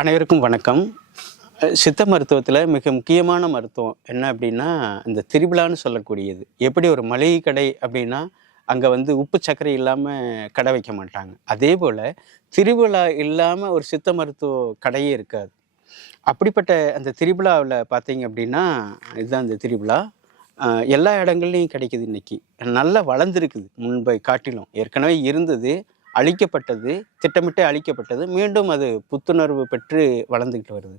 அனைவருக்கும் வணக்கம். சித்த மருத்துவத்தில் மிக முக்கியமான மருத்துவம் என்ன அப்படின்னா இந்த திருவிழான்னு சொல்லக்கூடியது. எப்படி ஒரு மளிகை கடை அப்படின்னா அங்கே வந்து உப்பு சர்க்கரை இல்லாமல் கடை வைக்க மாட்டாங்க. அதே போல் திருவிழா இல்லாமல் ஒரு சித்த மருத்துவ கடையே இருக்காது. அப்படிப்பட்ட அந்த திருவிழாவில் பார்த்தீங்க அப்படின்னா இதுதான் இந்த திருவிழா. எல்லா இடங்கள்லையும் கிடைக்குது இன்னைக்கு. நல்லா வளர்ந்துருக்குது. முன்பை காட்டிலும். ஏற்கனவே இருந்தது. அழிக்கப்பட்டது திட்டமிட்டே அழிக்கப்பட்டது மீண்டும் அது புத்துணர்வு பெற்று வளர்ந்துக்கிட்டு வருது.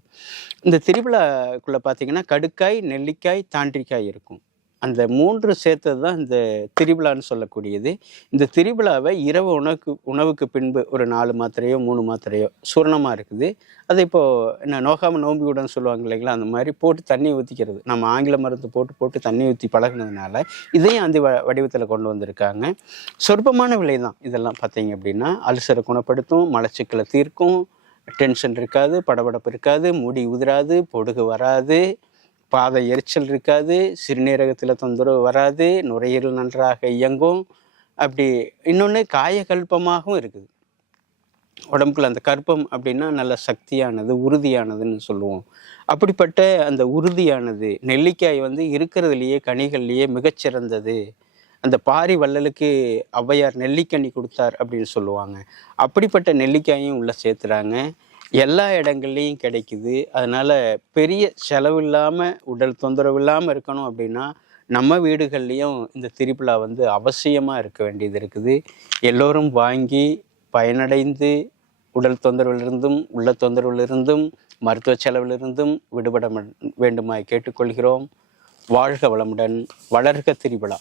இந்த திருவிழாக்குள்ளே பார்த்தீங்கன்னா கடுக்காய் நெல்லிக்காய் தாண்டிக்காய் இருக்கும். அந்த மூன்று சேர்த்தது தான் இந்த திருவிழான்னு சொல்லக்கூடியது. இந்த திருவிழாவை இரவு உணவுக்கு உணவுக்கு பின்பு ஒரு நாலு மாத்திரையோ மூணு மாத்திரையோ சூரணமாக இருக்குது. அதை இப்போது என்ன நோகாமல் நோம்பிவிடன்னு சொல்லுவாங்க இல்லைங்களா? அந்த மாதிரி போட்டு தண்ணி ஊற்றிக்கிறது நம்ம ஆங்கில மருந்து போட்டு போட்டு தண்ணி ஊற்றி பழகுனதுனால இதையும் அந்த வ வடிவத்தில் கொண்டு வந்திருக்காங்க. சொற்பமான விலை தான் இதெல்லாம் பார்த்தீங்க அப்படின்னா. அல்சரை குணப்படுத்தும் மலச்சிக்கலை தீர்க்கும் டென்ஷன் இருக்காது படபடப்பு இருக்காது முடி உதிராது பொடுகு வராது. பாத எரிச்சல் இருக்காது சிறுநீரகத்தில் தொந்தரவு வராது நுரையீரல் நன்றாக இயங்கும். அப்படி இன்னொன்று காயகல்பமாகவும் இருக்குது. உடம்புக்குள்ள அந்த கற்பம் அப்படின்னா நல்ல சக்தியானது உறுதியானதுன்னு சொல்லுவோம். அப்படிப்பட்ட அந்த உறுதியானது நெல்லிக்காய் வந்து இருக்கிறதுலையே கனிகள்லேயே மிகச்சிறந்தது. அந்த பாரி வள்ளலுக்கு ஔவையார் நெல்லிக்கனி கொடுத்தார் அப்படின்னு சொல்லுவாங்க. அப்படிப்பட்ட நெல்லிக்காயும் உள்ளே சேர்த்துறாங்க. எல்லா இடங்கள்லையும் கிடைக்குது. அதனால் பெரிய செலவு இல்லாமல் உடல் தொந்தரவு இல்லாமல் இருக்கணும் அப்படின்னா நம்ம வீடுகள்லேயும் இந்த திருவிழா வந்து அவசியமாக இருக்க வேண்டியது இருக்குது. எல்லோரும் வாங்கி பயனடைந்து உடல் தொந்தரவிலிருந்தும் உள்ள தொந்தரவிலிருந்தும் மருத்துவ செலவிலிருந்தும் விடுபட வேண்டுமாய் கேட்டுக்கொள்கிறோம். வாழ்க வளமுடன். வளர்க திருவிழா.